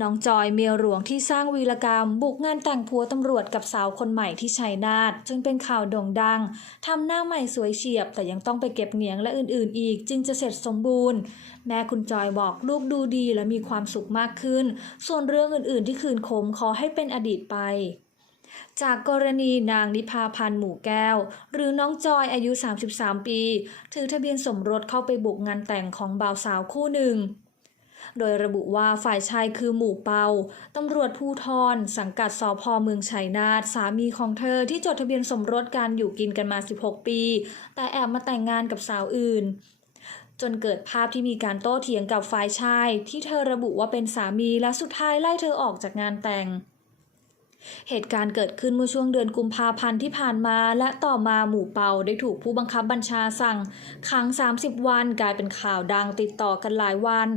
น้องจอยเมียหลวงที่สร้างวีรกรรม บุกงานแต่งผัวตำรวจกับสาวคนใหม่ที่ชัยนาทจนเป็นข่าวโด่งดังทำหน้าใหม่สวยเฉียบ แต่ยังต้องไปเก็บเหนียงและอื่นๆ อีก จึงจะเสร็จสมบูรณ์ แม่คุณจอยบอกลูกดูดีและมีความสุขมากขึ้น ส่วนเรื่องอื่นๆ ที่คืนคมขอให้เป็นอดีตไปจากกรณีนางนิพาพันธ์หมู่แก้ว หรือน้องจอยอายุ 33 ปี ถือทะเบียนสมรสเข้าไปบุกงานแต่งของบ่าวสาวคู่หนึ่ง โดยระบุว่าฝ่ายชายคือหมู่เปาตำรวจภูทรสังกัดสพเมืองชัยนาทสามีของเธอที่จดทะเบียนสมรสกันอยู่กินกันมา 16 ปี แต่แอบมาแต่งงานกับสาวอื่นจนเกิดภาพที่มีการโต้เถียงกับฝ่ายชาย ที่เธอระบุว่าเป็นสามีและสุดท้ายไล่เธอออกจากงานแต่ง เหตุการณ์เกิดขึ้นเมื่อช่วงเดือนกุมภาพันธ์ที่ผ่านมาและต่อมาหมู่เปาได้ถูกผู้บังคับบัญชาสั่งขัง 30 วันกลายเป็นข่าวดังติดต่อกันหลายวัน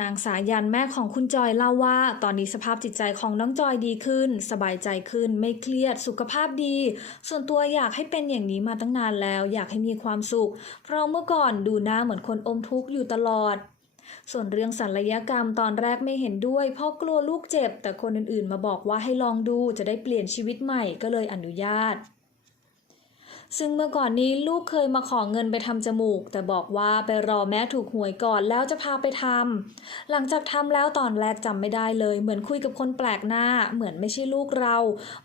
นางสายันแม่ของคุณจอยเล่าว่า ตอนนี้สภาพจิตใจของน้องจอยดีขึ้น สบายใจขึ้น ไม่เครียด สุขภาพดี ส่วนตัวอยากให้เป็นอย่างนี้มาตั้งนานแล้ว อยากให้มีความสุข เพราะเมื่อก่อนดูหน้าเหมือนคนอมทุกข์อยู่ตลอด ส่วนเรื่องศัลยกรรมตอนแรกไม่เห็นด้วย เพราะกลัวลูกเจ็บ แต่คนอื่นๆ มาบอกว่าให้ลองดูจะได้เปลี่ยนชีวิตใหม่ก็เลยอนุญาต ซึ่งเมื่อก่อนนี้ลูกเคยมาขอเงินไปทำจมูก แต่บอกว่าไปรอแม่ถูกหวยก่อนแล้วจะพาไปทำหลังจากทำแล้วตอนแรกจำไม่ได้เลย เหมือนคุยกับคนแปลกหน้า เหมือนไม่ใช่ลูกเรา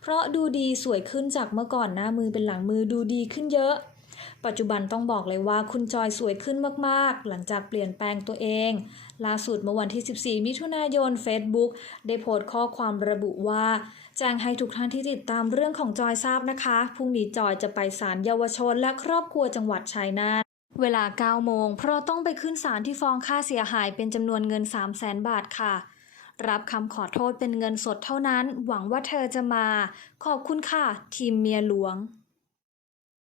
เพราะดูดีสวยขึ้นจากเมื่อก่อนหน้ามือเป็นหลังมือดูดีขึ้นเยอะปัจจุบันต้องบอกเลยว่าคุณจอยสวยขึ้นมาก ๆ หลังจากเปลี่ยนแปลงตัวเอง ล่าสุดเมื่อวันที่ 14 มิถุนายน Facebook ได้โพสต์ข้อความระบุว่าแจ้งให้ทุกท่านที่ติดตามเรื่องของจอยทราบนะคะ พรุ่งนี้จอยจะไปศาลเยาวชนและครอบครัวจังหวัดชัยนาทเวลา 9 โมง เพราะต้องไปขึ้นศาลที่ฟ้องค่าเสียหายเป็นจำนวนเงิน 3 0 0แสนบาทค่ะ รับคำขอโทษเป็นเงินสดเท่านั้น หวังว่าเธอจะมา ขอบคุณค่ะ ทีมเมียหลวง